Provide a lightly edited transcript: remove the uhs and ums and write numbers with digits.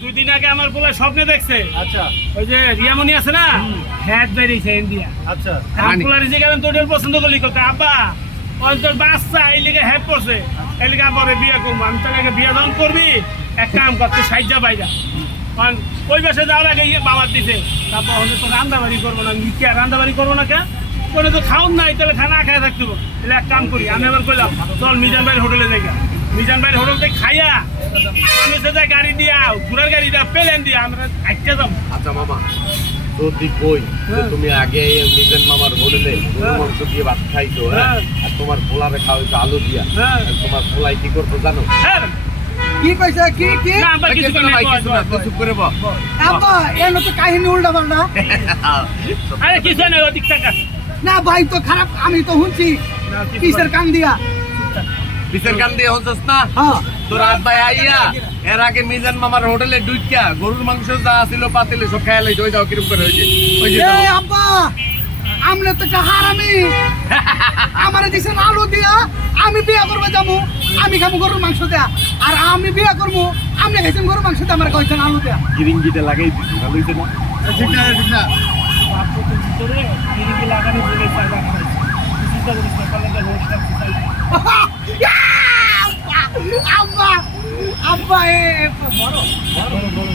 2 দিন আগে আমার পোলা স্বপ্নে দেখছে। আচ্ছা ওই যে রিয়ামণি আছে না, হ্যাট বেরিয়েছে ইন্ডিয়া। আচ্ছা আমার পোলা রিজে গেলাম তো ওটার পছন্দ করলি কত আব্বা ওই তোর বাচ্চা এই লিগে হ্যাট পড়ছে, এই লিগে পরে বিয়ে করবো। আমি তোর আগে বিয়ে যখন করবি এক কাম করতে সাইজা বাইরা কারণ ওই বাসে যাওয়ার আগে বাবার দিছে, তারপর হলে তো রান্না বাড়ি করবো না। কি আর রান্না বাড়ি করবো না কে, কোনো তো খাওন নাই, তাহলে খানা খায় থাকতে হবে। তাহলে এক কাম করি, আমি আবার কইলাম চল মিজান ভাইয়ের হোটেলে যাই। মিজান ভাইয়ের হোটেলতে খাইয়া মানুষের যায় গাড়ি দিয়া ঘোড়ার গাড়ি দিয়া প্লেন দিয়া আমরা আটকে যাবো। আচ্ছা মামা, যদি কই যে তুমি আগে মিজান মামার হোটেলে মাংস দিয়ে ভাত খাইছো, হ্যাঁ, আর তোমার পোলারে খাওয়াইছো আলু দিয়া, হ্যাঁ। আর তোমার পোলাই কি করতো জানো? হ্যাঁ কি কইছে কি কি না, আব্বা কিছু কিছু করে না ভাই, নাই, কিছু না, তুই চুপ করে বল। আব্বা এনো তো কাহিনী উল্টা পাল্টা। আরে কিছু নেই ওদিক টাকা না ভাই তো খারাপ, আমি তো শুনছি কিসের কান দিয়া। বিশের গান দিয়ে হচ্ছিস না হ্যাঁ তোর আব্বাই আইয়া এর আগে মিজান মামার হোটেলে ডুইকা গরুর মাংস যা ছিল পাতিলে সব খেয়ালে ওই যাও কিরম করে হয়েছে ওই যে এই আব্বা আমনে তো একটা হারামি, আমারে দিছেন আলু দিয়া, আমি বিয়া করবো যাবো, আমি খাবো গরুর মাংস দেয়া, আর আমি বিয়া করবো আপনি খাইছেন গরুর মাংস দিয়ে, আমার কইছেন আলু দেয়া। গিরিঙ্গিটা লাগাই দিছি ভালো হইছে না? ঠিক না ঠিক না বাপু তো ভিতরে গিরিগি লাগানো বলে চাইবা খাইছে চিন্তা করিস না, কলেজে রোজ চাই আব্বা আব্বা এ বড় বড় বড়